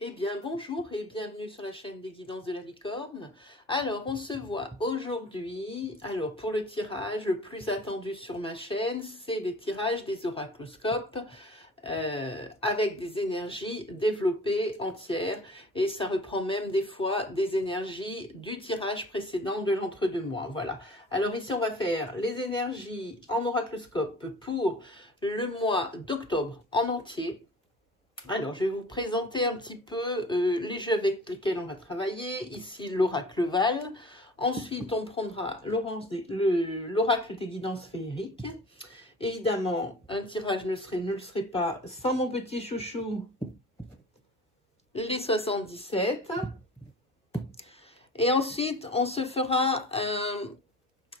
Eh bien, bonjour et bienvenue sur la chaîne des guidances de la licorne. Alors, on se voit aujourd'hui. Alors, pour le tirage le plus attendu sur ma chaîne, c'est les tirages des oracloscopes avec des énergies développées entières. Et ça reprend même des fois des énergies du tirage précédent de l'entre-deux-mois. Voilà. Alors ici, on va faire les énergies en oracloscope pour le mois d'octobre en entier. Alors, je vais vous présenter un petit peu les jeux avec lesquels on va travailler. Ici, l'oracle Val. Ensuite, on prendra l'oracle des guidances féeriques. Évidemment, un tirage ne le serait pas sans mon petit chouchou, les 77. Et ensuite, on se fera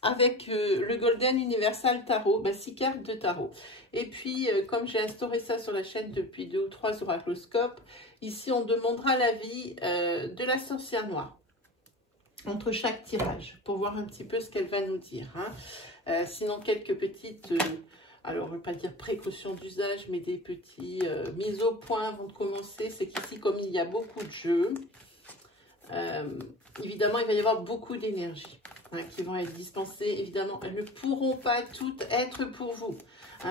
avec le Golden Universal Tarot, 6 cartes de tarot. Et puis, comme j'ai instauré ça sur la chaîne depuis 2 ou 3 oracloscopes, ici on demandera l'avis de la sorcière noire entre chaque tirage pour voir un petit peu ce qu'elle va nous dire. Hein. Sinon, quelques petites, alors je ne veux pas dire précautions d'usage, mais des petits mises au point avant de commencer. C'est qu'ici, comme il y a beaucoup de jeux, évidemment, il va y avoir beaucoup d'énergie qui vont être dispensées. Évidemment, elles ne pourront pas toutes être pour vous.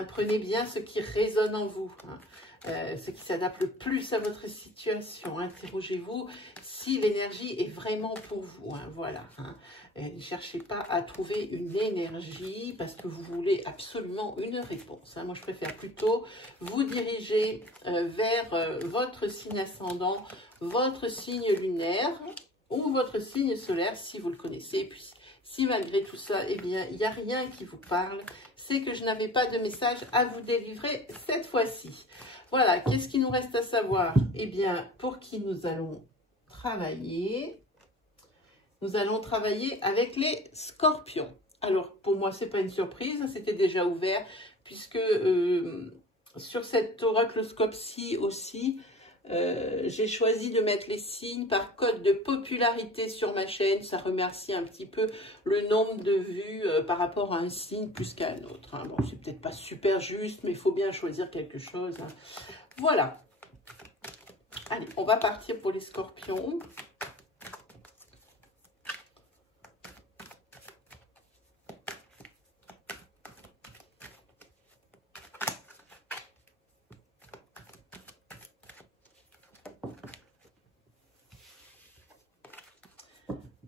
Prenez bien ce qui résonne en vous, ce qui s'adapte le plus à votre situation. Interrogez-vous si l'énergie est vraiment pour vous. Voilà. Ne cherchez pas à trouver une énergie parce que vous voulez absolument une réponse. Moi, je préfère plutôt vous diriger vers votre signe ascendant, votre signe lunaire ou votre signe solaire si vous le connaissez. Et puis, si malgré tout ça, eh bien, il n'y a rien qui vous parle, c'est que je n'avais pas de message à vous délivrer cette fois-ci. Voilà, qu'est-ce qu'il nous reste à savoir? Eh bien, pour qui nous allons travailler? Nous allons travailler avec les scorpions. Alors, pour moi, ce n'est pas une surprise, c'était déjà ouvert, puisque sur cet oracloscope-ci aussi, j'ai choisi de mettre les signes par code de popularité sur ma chaîne. Ça remercie un petit peu le nombre de vues par rapport à un signe plus qu'à un autre. Bon, c'est peut-être pas super juste, mais il faut bien choisir quelque chose. Voilà. Allez, on va partir pour les scorpions.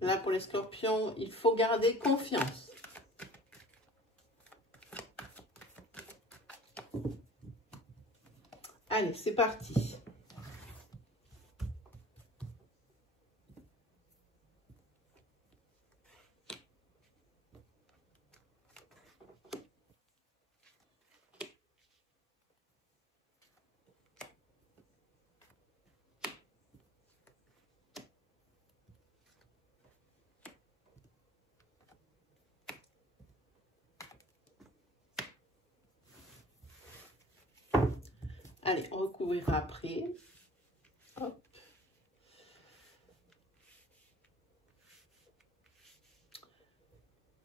Là, pour les scorpions, il faut garder confiance. Allez, c'est parti. Allez, on recouvrira après. Hop.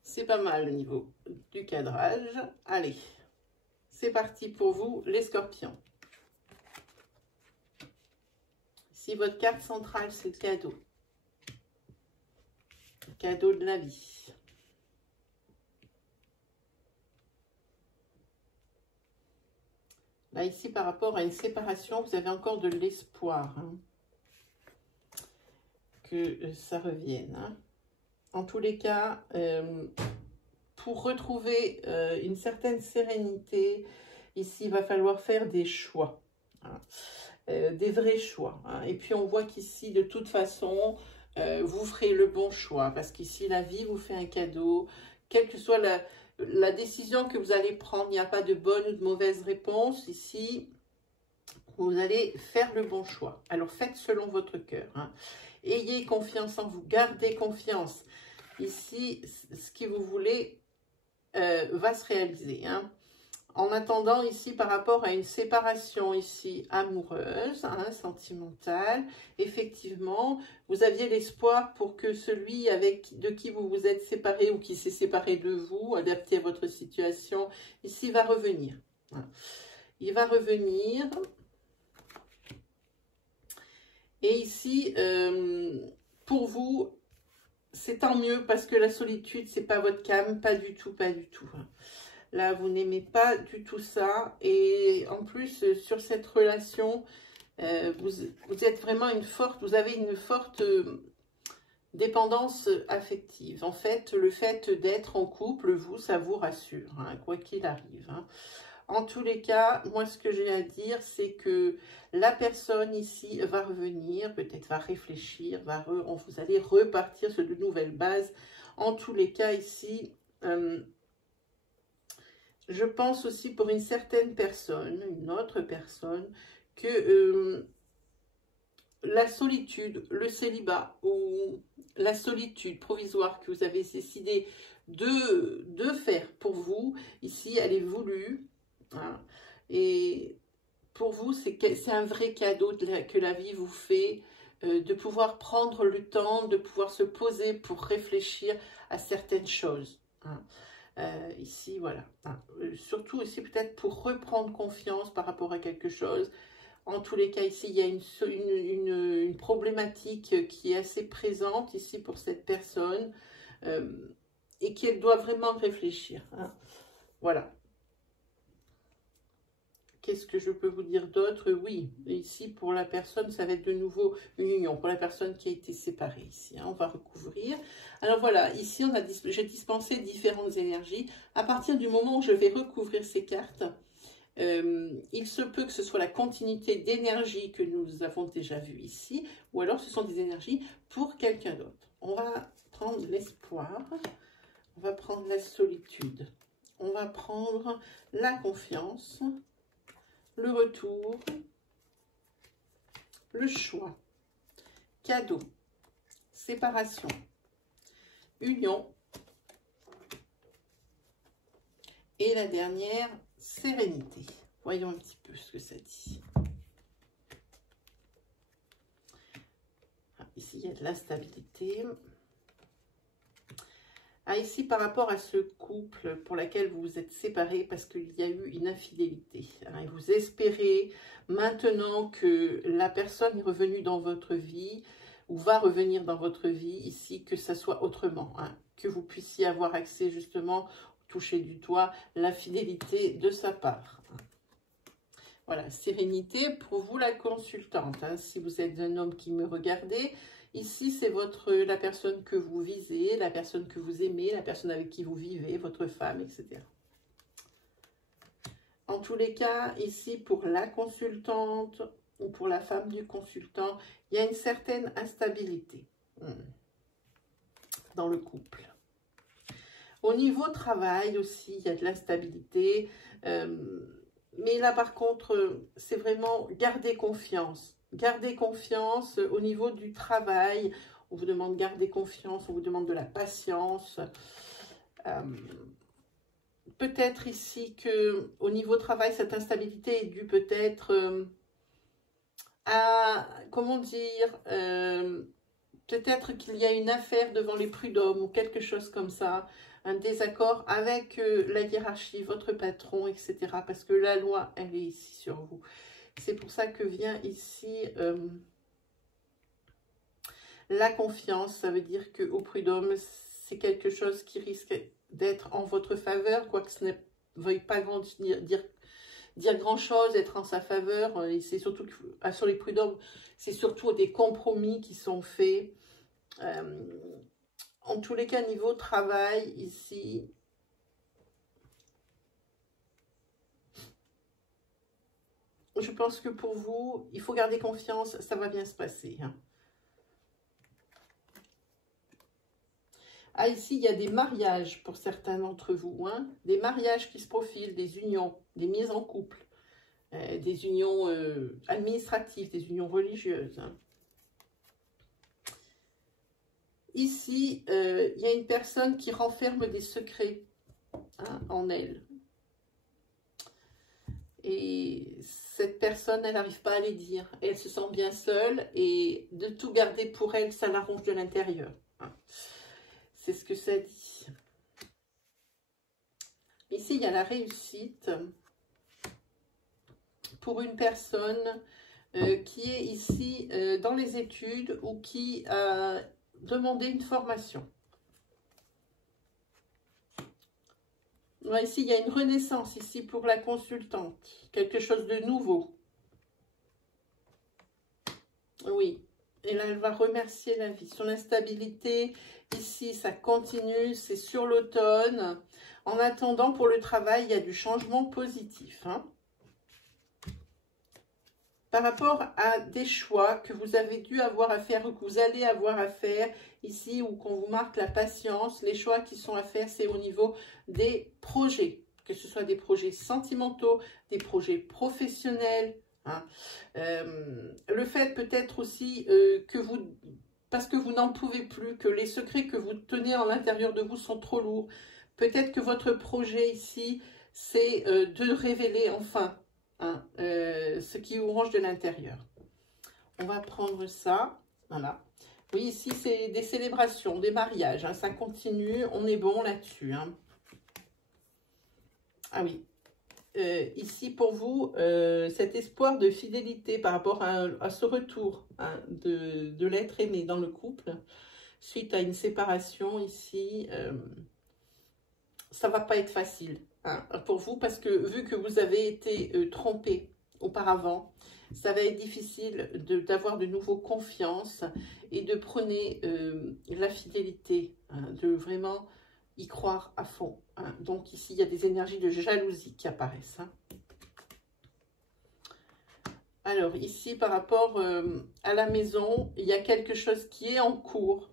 C'est pas mal au niveau du cadrage. Allez, c'est parti pour vous, les scorpions. Si votre carte centrale, c'est le cadeau. Le cadeau de la vie. Là, ici, par rapport à une séparation, vous avez encore de l'espoir que ça revienne. En tous les cas, pour retrouver une certaine sérénité, ici, il va falloir faire des choix. Des vrais choix. Et puis, on voit qu'ici, de toute façon, vous ferez le bon choix. Parce qu'ici, la vie vous fait un cadeau. Quelle que soit la décision que vous allez prendre, il n'y a pas de bonne ou de mauvaise réponse. Ici, vous allez faire le bon choix. Alors, faites selon votre cœur. Ayez confiance en vous. Gardez confiance. Ici, ce que vous voulez va se réaliser. En attendant, ici, par rapport à une séparation ici amoureuse, sentimentale, effectivement, vous aviez l'espoir pour que celui de qui vous vous êtes séparé ou qui s'est séparé de vous, adapté à votre situation, ici, va revenir. Il va revenir. Et ici, pour vous, c'est tant mieux parce que la solitude, c'est pas votre came, pas du tout, pas du tout. Là, vous n'aimez pas du tout ça. Et en plus, sur cette relation, vous êtes vraiment vous avez une forte dépendance affective. En fait, le fait d'être en couple, ça vous rassure, hein, quoi qu'il arrive. Hein. En tous les cas, moi, ce que j'ai à dire, c'est que la personne ici va revenir, peut-être va réfléchir, vous allez repartir sur de nouvelles bases. En tous les cas, ici, je pense aussi pour une certaine personne, une autre personne, que la solitude, le célibat ou la solitude provisoire que vous avez décidé de faire pour vous, ici, elle est voulue. Hein, et pour vous, c'est un vrai cadeau que la vie vous fait, de pouvoir prendre le temps, de pouvoir se poser pour réfléchir à certaines choses. Hein. Ici, voilà. Hein. Surtout aussi peut-être pour reprendre confiance par rapport à quelque chose. En tous les cas, ici, il y a une problématique qui est assez présente ici pour cette personne et qu'elle doit vraiment réfléchir. Hein. Voilà. Qu'est-ce que je peux vous dire d'autre? Oui, ici, pour la personne, ça va être de nouveau une union. Pour la personne qui a été séparée ici, hein, on va recouvrir. Alors voilà, ici, j'ai dispensé différentes énergies. À partir du moment où je vais recouvrir ces cartes, il se peut que ce soit la continuité d'énergie que nous avons déjà vue ici, ou alors ce sont des énergies pour quelqu'un d'autre. On va prendre l'espoir, on va prendre la solitude, on va prendre la confiance, le retour, le choix, cadeau, séparation, union, et la dernière, sérénité. Voyons un petit peu ce que ça dit. Ici, il y a de la stabilité. Ah, ici, par rapport à ce couple pour lequel vous vous êtes séparés parce qu'il y a eu une infidélité. Hein, et vous espérez maintenant que la personne est revenue dans votre vie ou va revenir dans votre vie ici, que ça soit autrement. Hein, que vous puissiez avoir accès justement, toucher du doigt, l'infidélité de sa part. Voilà, sérénité pour vous la consultante. Hein, si vous êtes un homme qui me regardez, ici, c'est la personne que vous visez, la personne que vous aimez, la personne avec qui vous vivez, votre femme, etc. En tous les cas, ici, pour la consultante ou pour la femme du consultant, il y a une certaine instabilité dans le couple. Au niveau travail aussi, il y a de l'instabilité. Mais là, par contre, c'est vraiment garder confiance. Gardez confiance au niveau du travail. On vous demande de garder confiance, on vous demande de la patience. Peut-être ici que au niveau travail, cette instabilité est due peut-être à, comment dire, peut-être qu'il y a une affaire devant les prud'hommes ou quelque chose comme ça, un désaccord avec la hiérarchie, votre patron, etc. Parce que la loi, elle est ici sur vous. C'est pour ça que vient ici la confiance. Ça veut dire qu'au prud'homme, c'est quelque chose qui risque d'être en votre faveur, quoique ce ne veuille pas dire grand-chose, être en sa faveur. Et c'est surtout que sur les prud'hommes, c'est surtout des compromis qui sont faits. En tous les cas, niveau travail, ici, je pense que pour vous, il faut garder confiance, ça va bien se passer. Hein. Ah, ici, il y a des mariages pour certains d'entre vous. Hein, des mariages qui se profilent, des unions, des mises en couple, des unions administratives, des unions religieuses. Hein. Ici, il y a une personne qui renferme des secrets en elle. Et cette personne, elle n'arrive pas à les dire. Elle se sent bien seule et de tout garder pour elle, ça la ronge de l'intérieur. C'est ce que ça dit. Ici, il y a la réussite. Pour une personne, qui est ici dans les études ou qui a demandé une formation. Ouais, ici, il y a une renaissance ici pour la consultante, quelque chose de nouveau. Oui, et là, elle va remercier la vie. Son instabilité, ici, ça continue, c'est sur l'automne. En attendant, pour le travail, il y a du changement positif. Hein. Par rapport à des choix que vous avez dû avoir à faire ou que vous allez avoir à faire ici, où qu'on vous marque la patience, les choix qui sont à faire, c'est au niveau des projets, que ce soit des projets sentimentaux, des projets professionnels. Hein. Le fait peut-être aussi que vous, parce que vous n'en pouvez plus, que les secrets que vous tenez en l'intérieur de vous sont trop lourds, peut-être que votre projet ici, c'est de révéler enfin hein, ce qui vous range de l'intérieur. On va prendre ça, voilà. Oui, ici, c'est des célébrations, des mariages, hein, ça continue, on est bon là-dessus. Hein. Ah oui, ici pour vous, cet espoir de fidélité par rapport à ce retour hein, de l'être aimé dans le couple, suite à une séparation ici, ça va pas être facile hein, pour vous parce que vu que vous avez été trompé auparavant, ça va être difficile d'avoir de nouveau confiance et de prôner la fidélité, hein, de vraiment y croire à fond. Hein. Donc ici, il y a des énergies de jalousie qui apparaissent. Hein. Alors ici, par rapport à la maison, il y a quelque chose qui est en cours.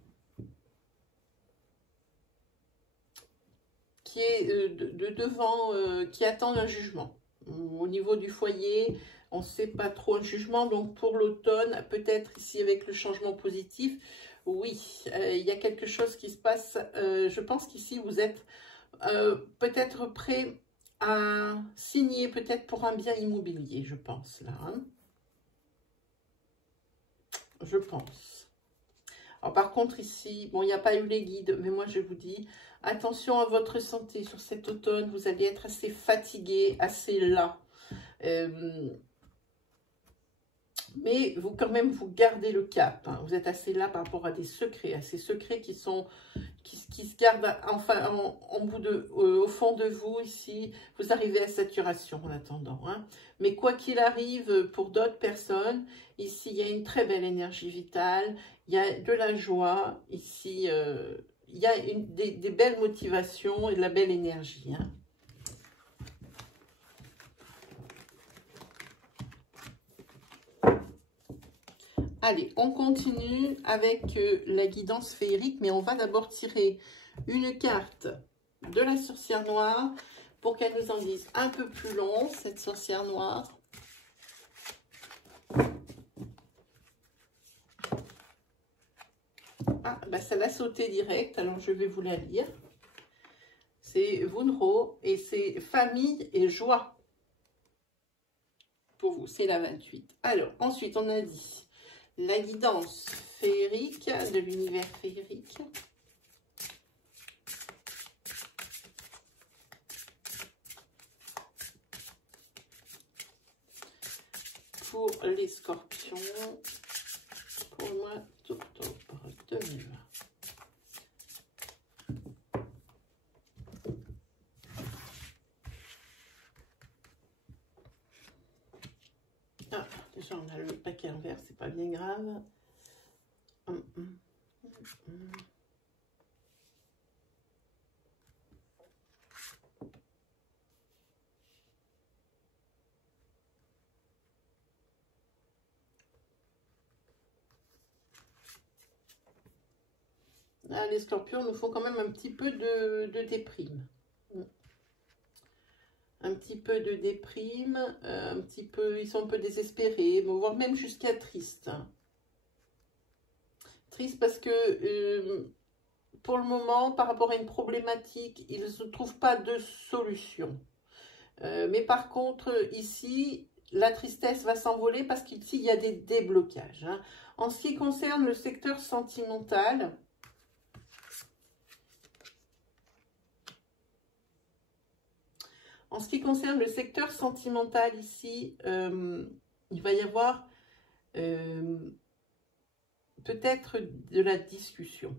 Qui est devant, qui attend un jugement. Au niveau du foyer, on ne sait pas trop un jugement. Donc pour l'automne, peut-être ici avec le changement positif, oui, il y a quelque chose qui se passe. Je pense qu'ici vous êtes peut-être prêt à signer peut-être pour un bien immobilier, je pense là. Hein. Je pense. Alors, par contre, ici, bon, il n'y a pas eu les guides, mais moi, je vous dis, attention à votre santé sur cet automne. Vous allez être assez fatigué, assez las. Mais vous, quand même, vous gardez le cap. Hein. Vous êtes assez là par rapport à des secrets, à ces secrets qui se gardent enfin au fond de vous ici. Vous arrivez à saturation en attendant. Hein. Mais quoi qu'il arrive, pour d'autres personnes, ici, il y a une très belle énergie vitale. Il y a de la joie. Ici, il y a des belles motivations et de la belle énergie. Hein. Allez, on continue avec la guidance féerique, mais on va d'abord tirer une carte de la sorcière noire pour qu'elle nous en dise un peu plus long, cette sorcière noire. Ah, bah ça l'a sauté direct, alors je vais vous la lire. C'est Wunro et c'est famille et joie. Pour vous, c'est la 28. Alors, ensuite, on a dit la guidance féerique, de l'univers féerique. Pour les scorpions, pour le mois d'octobre 2020. Ah, déjà on a le paquet envers, c'est pas bien grave. Ah, les scorpions nous font quand même un petit peu de déprime. Un petit peu de déprime, un petit peu, ils sont un peu désespérés, voire même jusqu'à triste. Triste parce que pour le moment, par rapport à une problématique, ils ne se trouvent pas de solution. Mais par contre, ici, la tristesse va s'envoler parce qu'ici, il y a des déblocages. Hein. En ce qui concerne le secteur sentimental, ici, il va y avoir peut-être de la discussion.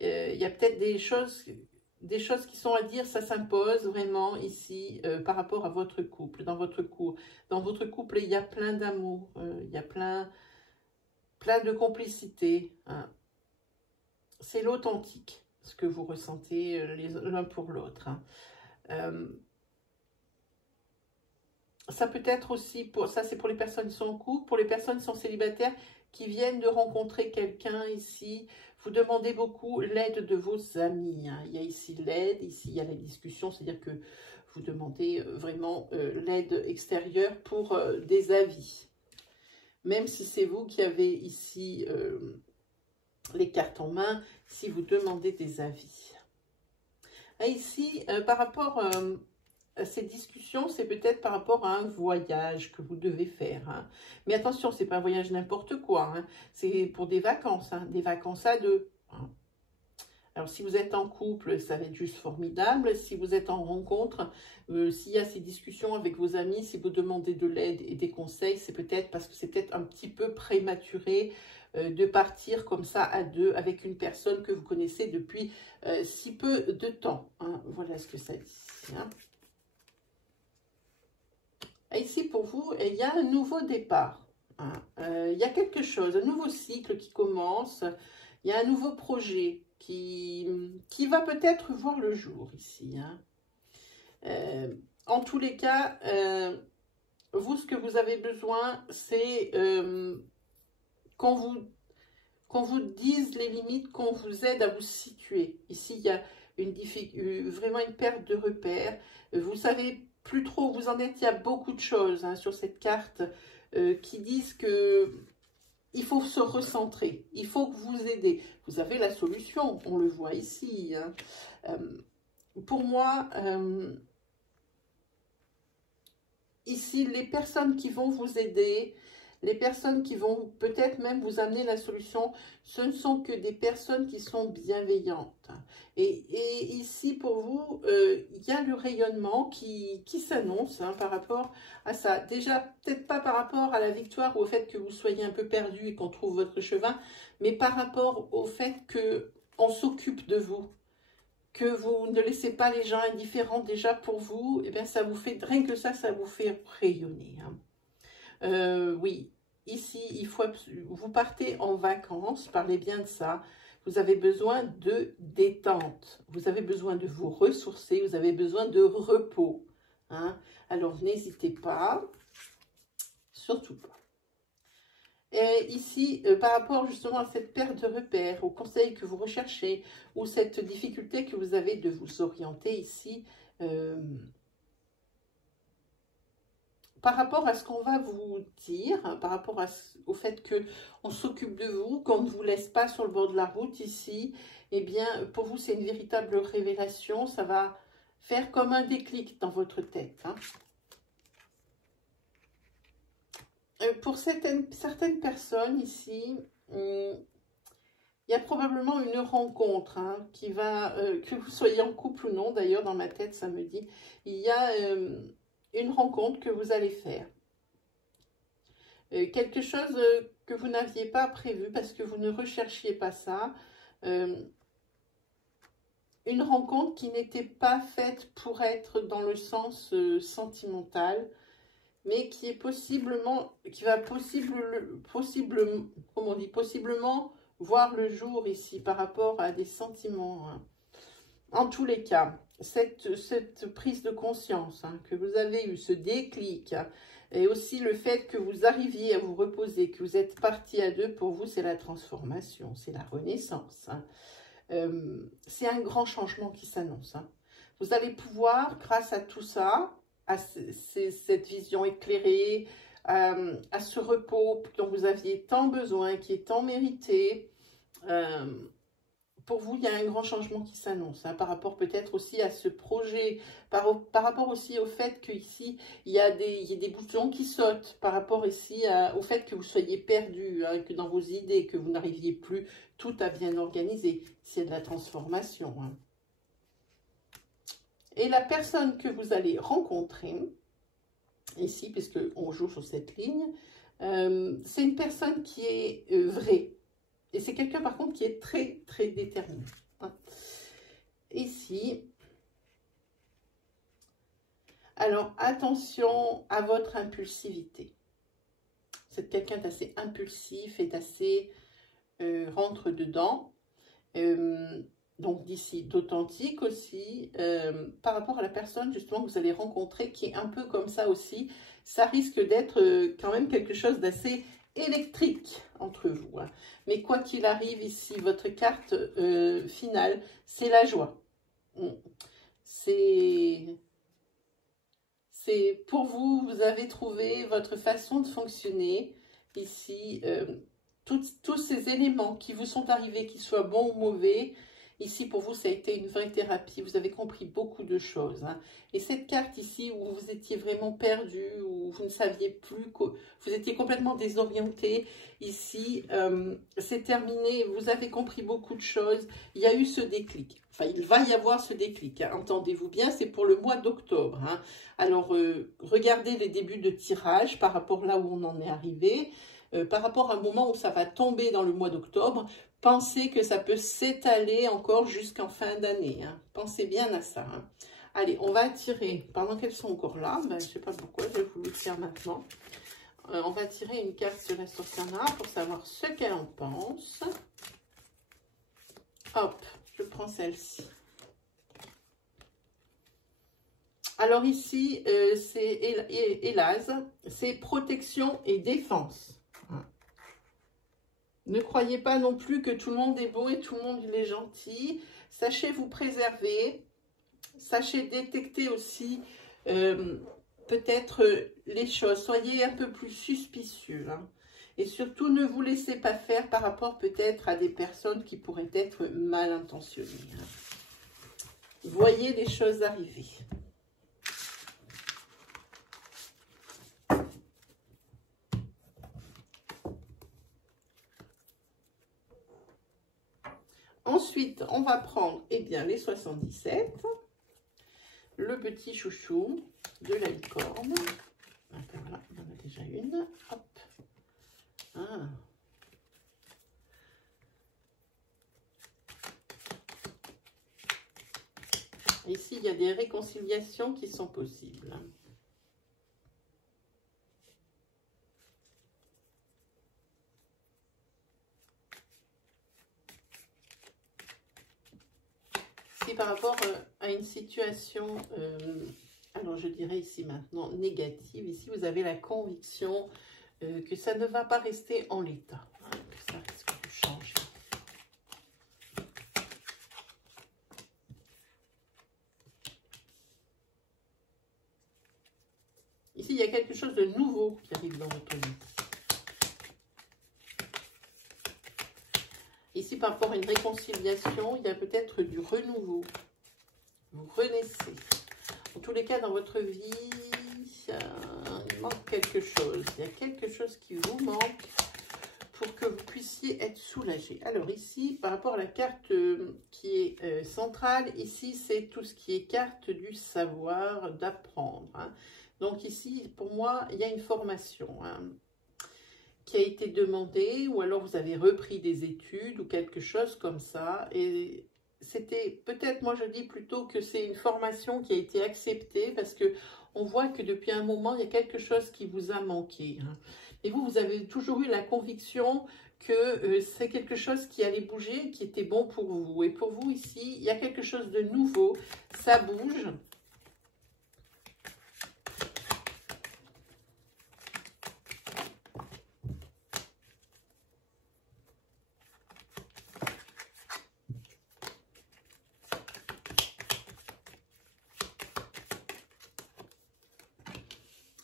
Il y a peut-être des choses qui sont à dire, ça s'impose vraiment ici par rapport à votre couple. Dans votre couple, il y a plein d'amour, il y a plein de complicité. Hein. C'est l'authentique, ce que vous ressentez l'un pour l'autre. Hein. Ça peut être aussi, ça c'est pour les personnes qui sont en couple, pour les personnes qui sont célibataires, qui viennent de rencontrer quelqu'un ici. Vous demandez beaucoup l'aide de vos amis. Hein. Il y a ici l'aide, ici il y a la discussion, c'est-à-dire que vous demandez vraiment l'aide extérieure pour des avis. Même si c'est vous qui avez ici les cartes en main, si vous demandez des avis. Et ici, par rapport à ces discussions, c'est peut-être par rapport à un voyage que vous devez faire. Hein. Mais attention, ce n'est pas un voyage n'importe quoi. Hein. C'est pour des vacances, hein, des vacances à deux. Hein. Alors, si vous êtes en couple, ça va être juste formidable. Si vous êtes en rencontre, s'il y a ces discussions avec vos amis, si vous demandez de l'aide et des conseils, c'est peut-être parce que c'est peut-être un petit peu prématuré de partir comme ça à deux avec une personne que vous connaissez depuis si peu de temps. Hein. Voilà ce que ça dit. Hein. Et ici, pour vous, il y a un nouveau départ. Hein. Il y a quelque chose, un nouveau cycle qui commence. Il y a un nouveau projet qui va peut-être voir le jour ici. Hein. En tous les cas, vous, ce que vous avez besoin, c'est qu'on vous dise les limites, qu'on vous aide à vous situer. Ici, il y a vraiment une perte de repères. Vous savez plus trop où vous en êtes. Il y a beaucoup de choses hein, sur cette carte qui disent que il faut se recentrer. Il faut que vous aidez. Vous avez la solution, on le voit ici. Hein. Pour moi, ici, les personnes qui vont vous aider, les personnes qui vont peut-être même vous amener la solution, ce ne sont que des personnes qui sont bienveillantes. Et ici, pour vous, il y a le rayonnement qui s'annonce hein, par rapport à ça. Déjà, peut-être pas par rapport à la victoire ou au fait que vous soyez un peu perdu et qu'on trouve votre chemin, mais par rapport au fait qu'on s'occupe de vous, que vous ne laissez pas les gens indifférents déjà pour vous, et bien ça vous fait, rien que ça vous fait rayonner. Hein. Oui. Ici, vous partez en vacances, parlez bien de ça. Vous avez besoin de détente. Vous avez besoin de vous ressourcer. Vous avez besoin de repos. Hein. Alors, n'hésitez pas. Surtout pas. Et ici, par rapport justement à cette perte de repères, au conseil que vous recherchez, ou cette difficulté que vous avez de vous orienter ici, par rapport à ce qu'on va vous dire, hein, par rapport au fait qu'on s'occupe de vous, qu'on ne vous laisse pas sur le bord de la route ici, eh bien, pour vous, c'est une véritable révélation. Ça va faire comme un déclic dans votre tête. Hein. Pour certaines personnes ici, il y a probablement une rencontre hein, qui va, que vous soyez en couple ou non, d'ailleurs, dans ma tête, ça me dit, il y a une rencontre que vous allez faire. Quelque chose que vous n'aviez pas prévu parce que vous ne recherchiez pas ça. Une rencontre qui n'était pas faite pour être dans le sens sentimental, mais qui est possiblement voir le jour ici par rapport à des sentiments. Hein. En tous les cas, cette prise de conscience hein, que vous avez eu, ce déclic, hein, et aussi le fait que vous arriviez à vous reposer, que vous êtes partis à deux, pour vous, c'est la transformation, c'est la renaissance. Hein. C'est un grand changement qui s'annonce. Hein. Vous allez pouvoir, grâce à tout ça, à cette vision éclairée, à ce repos dont vous aviez tant besoin, qui est tant mérité, pour vous, il y a un grand changement qui s'annonce, hein, par rapport peut-être aussi à ce projet, par rapport aussi au fait qu'ici, il y a des boutons qui sautent, par rapport ici au fait que vous soyez perdu, hein, que dans vos idées, que vous n'arriviez plus tout à bien organiser. C'est de la transformation. Hein. Et la personne que vous allez rencontrer, ici, puisqu'on joue sur cette ligne, C'est une personne qui est vraie. Et c'est quelqu'un, par contre, qui est très, très déterminé. Hein. Ici. Alors, attention à votre impulsivité. C'est quelqu'un d'assez impulsif et d'assez rentre dedans. Donc, d'ici, d'authentique aussi. Par rapport à la personne, justement, que vous allez rencontrer, qui est un peu comme ça aussi, ça risque d'être quand même quelque chose d'assez électrique entre vous. Hein. Mais quoi qu'il arrive ici, votre carte finale, c'est la joie. C'est pour vous, vous avez trouvé votre façon de fonctionner. Ici, tous ces éléments qui vous sont arrivés, qu'ils soient bons ou mauvais, ici pour vous, ça a été une vraie thérapie. Vous avez compris beaucoup de choses. Hein. Et cette carte ici, où vous étiez vraiment perdu, où vous ne saviez plus, vous étiez complètement désorienté, ici, c'est terminé. Vous avez compris beaucoup de choses. Il y a eu ce déclic. Enfin, il va y avoir ce déclic, hein. Entendez-vous bien, c'est pour le mois d'octobre. Hein. Alors, regardez les débuts de tirage par rapport là où on en est arrivé. Par rapport à un moment où ça va tomber dans le mois d'octobre, pensez que ça peut s'étaler encore jusqu'en fin d'année. Hein. Pensez bien à ça. Hein. Allez, on va tirer, pendant qu'elles sont encore là, ben, je ne sais pas pourquoi, je vais vous le faire maintenant. On va tirer une carte sur la Sorciana pour savoir ce qu'elle en pense. Hop, je prends celle-ci. Alors ici, c'est hélas, c'est protection et défense. Ne croyez pas non plus que tout le monde est beau et tout le monde est gentil. Sachez vous préserver. Sachez détecter aussi peut-être les choses. Soyez un peu plus suspicieux. Hein. Et surtout, ne vous laissez pas faire par rapport peut-être à des personnes qui pourraient être mal intentionnées. Hein. Voyez les choses arriver. Ensuite, on va prendre les 77, le petit chouchou de la licorne. Voilà, il y en a déjà une. Hop. Ah. Ici, il y a des réconciliations qui sont possibles. Par rapport à une situation, alors je dirais ici maintenant négative, ici vous avez la conviction que ça ne va pas rester en l'état, hein, que ça risque de changer. Ici il y a quelque chose de nouveau qui arrive dans votre vie. Ici, par rapport à une réconciliation, il y a peut-être du renouveau. Vous renaissez. En tous les cas, dans votre vie, il manque quelque chose. Il y a quelque chose qui vous manque pour que vous puissiez être soulagé. Alors ici, par rapport à la carte qui est centrale, ici, c'est tout ce qui est carte du savoir, d'apprendre. Hein. Donc ici, pour moi, il y a une formation. Hein, qui a été demandé, ou alors vous avez repris des études ou quelque chose comme ça, et c'était peut-être, moi je dis plutôt que c'est une formation qui a été acceptée, parce que on voit que depuis un moment, il y a quelque chose qui vous a manqué. Hein. Et vous avez toujours eu la conviction que c'est quelque chose qui allait bouger, qui était bon pour vous. Et pour vous ici, il y a quelque chose de nouveau, ça bouge.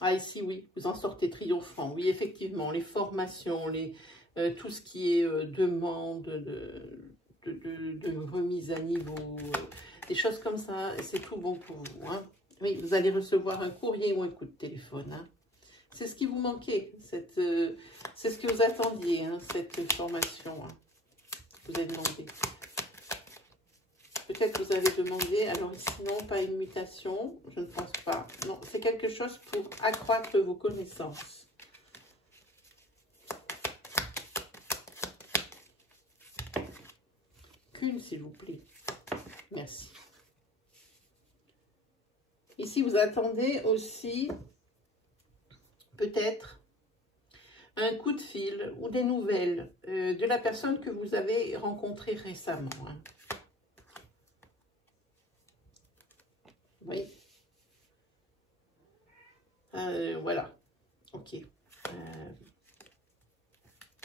Ah, ici, oui, vous en sortez triomphant. Oui, effectivement, les formations, tout ce qui est demande de remise à niveau, des choses comme ça, c'est tout bon pour vous. Hein. Oui, vous allez recevoir un courrier ou un coup de téléphone. Hein. C'est ce qui vous manquait, c'est ce que vous attendiez, hein, cette formation. Hein. Vous avez demandé. Peut-être que vous avez demandé, alors ici non, pas une mutation, je ne pense pas. Non, c'est quelque chose pour accroître vos connaissances. qu'une, s'il vous plaît. Merci. Ici, vous attendez aussi peut-être un coup de fil ou des nouvelles de la personne que vous avez rencontrée récemment. Hein. Oui. Voilà. Ok.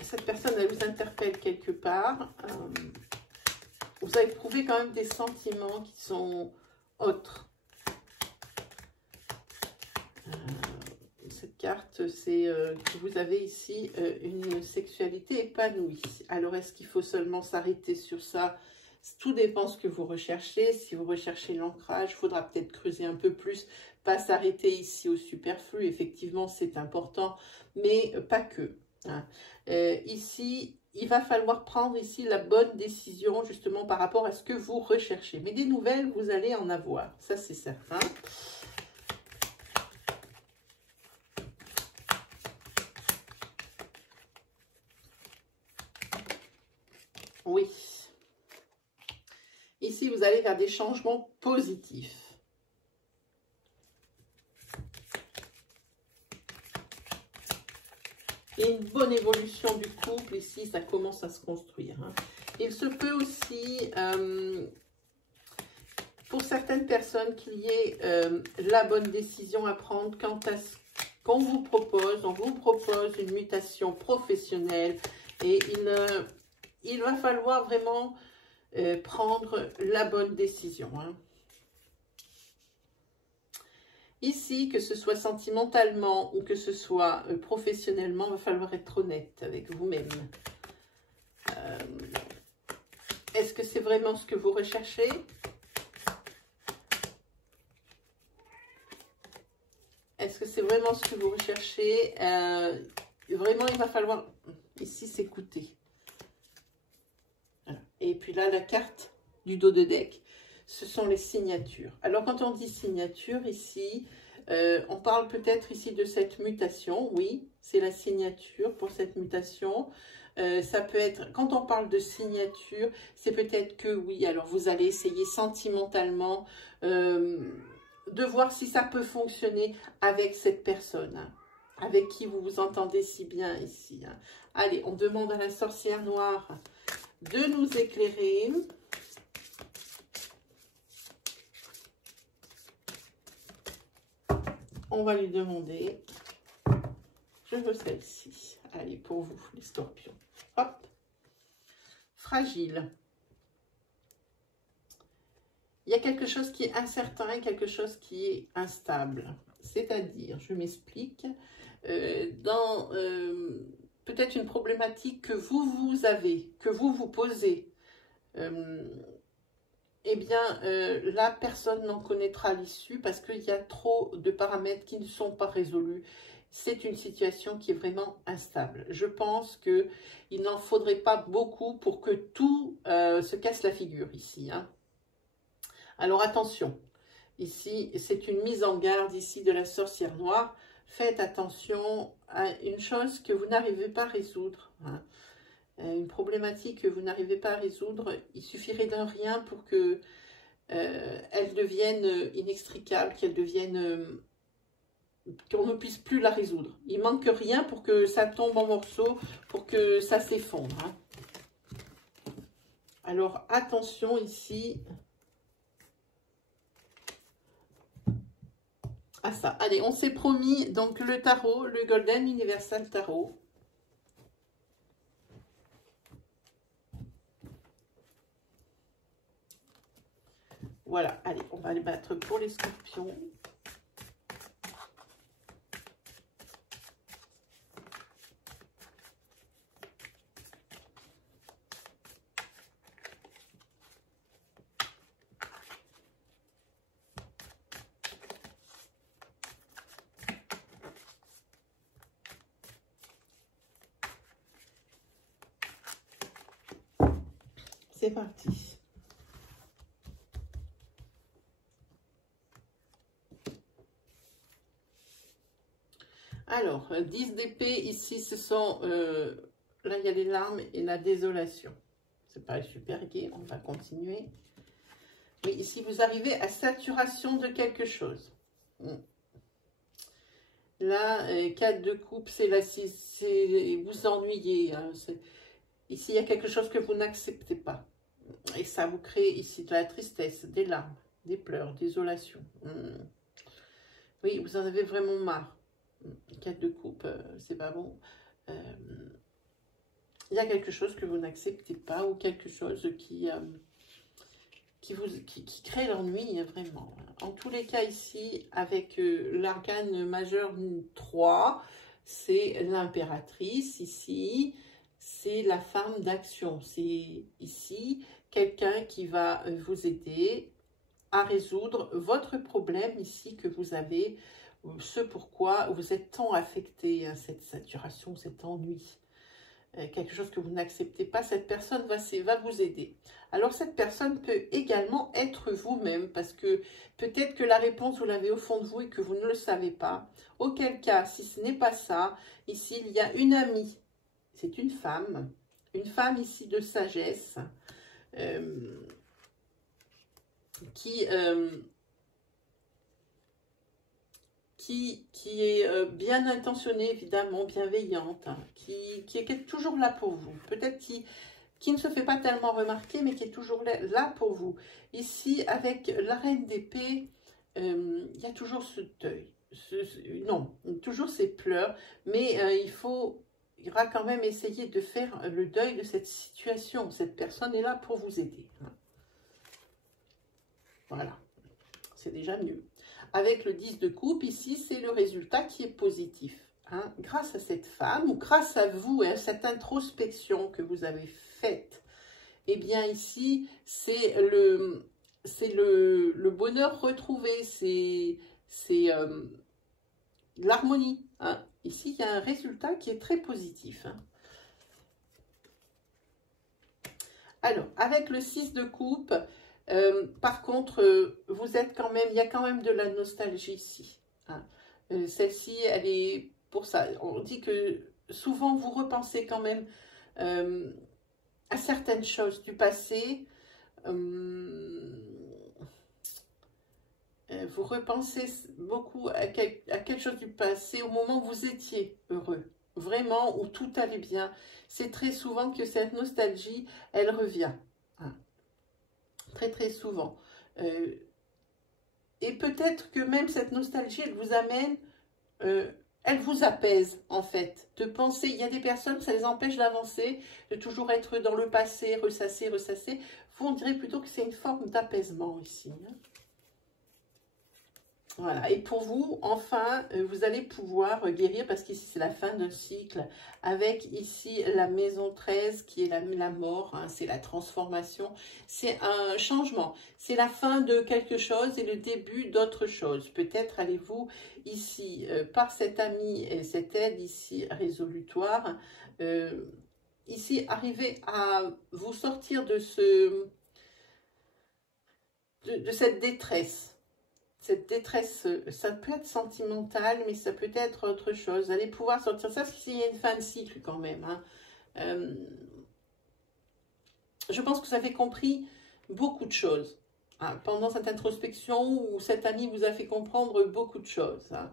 Cette personne, elle vous interpelle quelque part. Vous avez éprouvé quand même des sentiments qui sont autres. Cette carte, c'est que vous avez ici une sexualité épanouie. Alors, est-ce qu'il faut seulement s'arrêter sur ça? Tout dépend ce que vous recherchez. Si vous recherchez l'ancrage, il faudra peut-être creuser un peu plus, pas s'arrêter ici au superflu. Effectivement, c'est important, mais pas que. Hein. Ici, il va falloir prendre ici la bonne décision justement par rapport à ce que vous recherchez. Mais des nouvelles, vous allez en avoir, ça c'est certain. Oui. Ici, vous allez vers des changements positifs. Et une bonne évolution du couple, ici, ça commence à se construire. Hein. Il se peut aussi, pour certaines personnes, qu'il y ait la bonne décision à prendre quant à ce qu'on vous propose. On vous propose une mutation professionnelle et il va falloir vraiment prendre la bonne décision. Hein. Ici, que ce soit sentimentalement ou que ce soit professionnellement, il va falloir être honnête avec vous-même. Est-ce que c'est vraiment ce que vous recherchez? Est-ce que c'est vraiment ce que vous recherchez? Vraiment, il va falloir ici s'écouter. Voilà. Et puis là, la carte du dos de deck, ce sont les signatures. Alors, quand on dit signature ici, on parle peut-être ici de cette mutation. Oui, c'est la signature pour cette mutation. Ça peut être, quand on parle de signature, c'est peut-être que oui, alors vous allez essayer sentimentalement de voir si ça peut fonctionner avec cette personne, hein, avec qui vous vous entendez si bien ici. Hein. Allez, on demande à la sorcière noire de nous éclairer. On va lui demander, je veux celle-ci. Allez, pour vous, les scorpions. Hop. Fragile. Il y a quelque chose qui est incertain et quelque chose qui est instable. C'est-à-dire, je m'explique, dans peut-être une problématique que vous avez, que vous posez, eh bien, la personne n'en connaîtra l'issue parce qu'il y a trop de paramètres qui ne sont pas résolus. C'est une situation qui est vraiment instable. Je pense qu'il n'en faudrait pas beaucoup pour que tout se casse la figure ici. Hein. Alors attention, ici, c'est une mise en garde ici de la sorcière noire. Faites attention à une chose que vous n'arrivez pas à résoudre. Hein. Une problématique que vous n'arrivez pas à résoudre, il suffirait d'un rien pour que elle devienne inextricable, qu'elle devienne... qu'on ne puisse plus la résoudre. Il manque rien pour que ça tombe en morceaux, pour que ça s'effondre. Hein. Alors attention ici à ça. Allez, on s'est promis donc le tarot, le Golden Universal Tarot. Voilà, allez, on va les battre pour les scorpions. C'est parti. Alors, 10 d'épée, ici, ce sont... là, il y a les larmes et la désolation. c'est pas super gai, on va continuer. Mais ici, vous arrivez à saturation de quelque chose. Là, 4 de coupe, c'est la 6, vous ennuyez. Hein, ici, il y a quelque chose que vous n'acceptez pas. Et ça vous crée ici de la tristesse, des larmes, des pleurs, désolation. Oui, vous en avez vraiment marre. 4 de coupe, c'est pas bon. Il y a quelque chose que vous n'acceptez pas ou quelque chose qui crée l'ennui, vraiment. En tous les cas, ici, avec l'arcane majeur 3, c'est l'impératrice, ici, c'est la femme d'action. C'est ici quelqu'un qui va vous aider à résoudre votre problème ici que vous avez, ce pourquoi vous êtes tant affecté à cette saturation, cet ennui. Quelque chose que vous n'acceptez pas, cette personne va vous aider. Alors cette personne peut également être vous-même, parce que peut-être que la réponse vous l'avez au fond de vous et que vous ne le savez pas. Auquel cas, si ce n'est pas ça, ici il y a une amie, c'est une femme ici de sagesse, qui est bien intentionnée, évidemment, bienveillante, hein, qui est toujours là pour vous. Peut-être qui ne se fait pas tellement remarquer, mais qui est toujours là pour vous. Ici, avec la reine d'épée, il y a toujours ce deuil. Non, toujours ces pleurs, mais il faudra quand même essayer de faire le deuil de cette situation. Cette personne est là pour vous aider. Hein. Voilà, c'est déjà mieux. Avec le 10 de coupe, ici, c'est le résultat qui est positif. Hein. Grâce à cette femme, ou grâce à vous et à cette introspection que vous avez faite, eh bien ici, c'est le bonheur retrouvé, c'est l'harmonie. Hein. Ici, il y a un résultat qui est très positif. Hein. Alors, avec le 6 de coupe, par contre, vous êtes quand même, il y a quand même de la nostalgie ici. Hein. Celle-ci, elle est pour ça. On dit que souvent, vous repensez quand même à certaines choses du passé. Vous repensez beaucoup à quelque chose du passé au moment où vous étiez heureux. Vraiment, où tout allait bien. C'est très souvent que cette nostalgie, elle revient. Hein. Très, très souvent. Et peut-être que même cette nostalgie, elle vous amène, elle vous apaise, en fait. De penser, il y a des personnes, ça les empêche d'avancer, de toujours être dans le passé, ressasser, ressasser. Vous, on dirait plutôt que c'est une forme d'apaisement ici. Hein. Voilà, et pour vous, enfin, vous allez pouvoir guérir, parce qu'ici, c'est la fin d'un cycle, avec ici la maison 13, qui est la mort, hein, c'est la transformation, c'est un changement, c'est la fin de quelque chose et le début d'autre chose. Peut-être allez-vous ici, par cet ami et cette aide ici résolutoire, ici, arriver à vous sortir de cette détresse. Cette détresse, ça peut être sentimental, mais ça peut être autre chose. Vous allez pouvoir sortir ça, parce qu'il y a une fin de cycle quand même. Hein. Je pense que vous avez compris beaucoup de choses. Hein, pendant cette introspection, où cet ami vous a fait comprendre beaucoup de choses. Hein.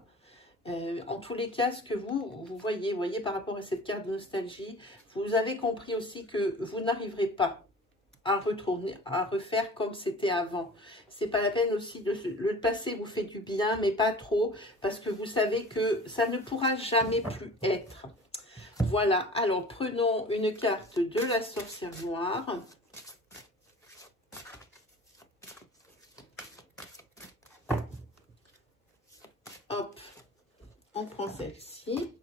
En tous les cas, ce que vous voyez par rapport à cette carte de nostalgie, vous avez compris aussi que vous n'arriverez pas à retourner, à refaire comme c'était avant. C'est pas la peine aussi le passé vous fait du bien, mais pas trop, parce que vous savez que ça ne pourra jamais plus être. Voilà, alors prenons une carte de la sorcière noire. Hop, on prend celle-ci.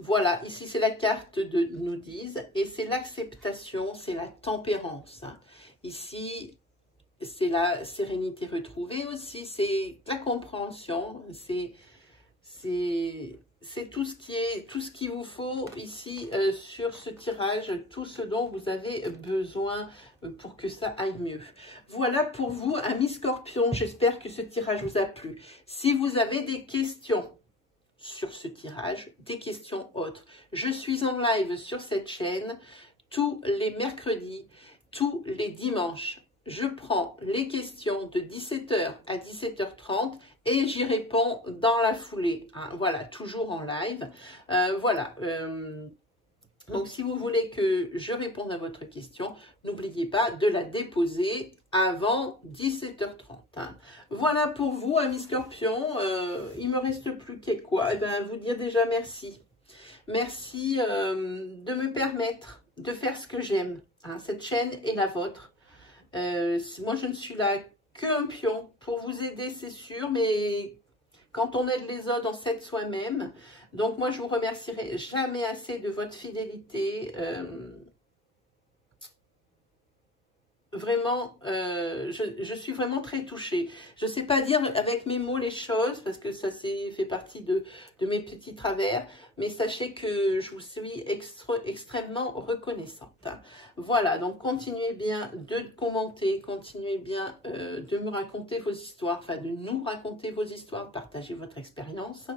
Voilà, ici c'est la carte de Nudise et c'est l'acceptation, c'est la tempérance. Ici, c'est la sérénité retrouvée aussi, c'est la compréhension, c'est tout ce qu'il vous faut ici sur ce tirage, tout ce dont vous avez besoin pour que ça aille mieux. Voilà pour vous, amis Scorpion, j'espère que ce tirage vous a plu. Si vous avez des questions sur ce tirage, des questions autres, je suis en live sur cette chaîne tous les mercredis, tous les dimanches. Je prends les questions de 17h à 17h30 et j'y réponds dans la foulée. Hein. Voilà, toujours en live. Voilà. Donc, si vous voulez que je réponde à votre question, n'oubliez pas de la déposer avant 17h30. Hein. Voilà pour vous, amis scorpions. Il me reste plus qu'à quoi? Eh bien, vous dire déjà merci. Merci de me permettre de faire ce que j'aime. Hein. Cette chaîne est la vôtre. Moi, je ne suis là qu'un pion pour vous aider, c'est sûr, mais quand on aide les autres, on s'aide soi-même. Donc, moi, je vous remercierai jamais assez de votre fidélité. Vraiment, je suis vraiment très touchée. Je ne sais pas dire avec mes mots les choses, parce que ça fait partie de mes petits travers, mais sachez que je vous suis extrêmement reconnaissante. Voilà, donc continuez bien de commenter, continuez bien de me raconter vos histoires, enfin de nous raconter vos histoires, partager votre expérience.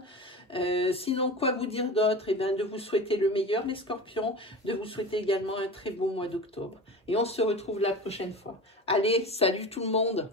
Sinon, quoi vous dire d'autre? Eh bien, de vous souhaiter le meilleur, les scorpions, de vous souhaiter également un très beau mois d'octobre. Et on se retrouve la prochaine fois. Allez, salut tout le monde!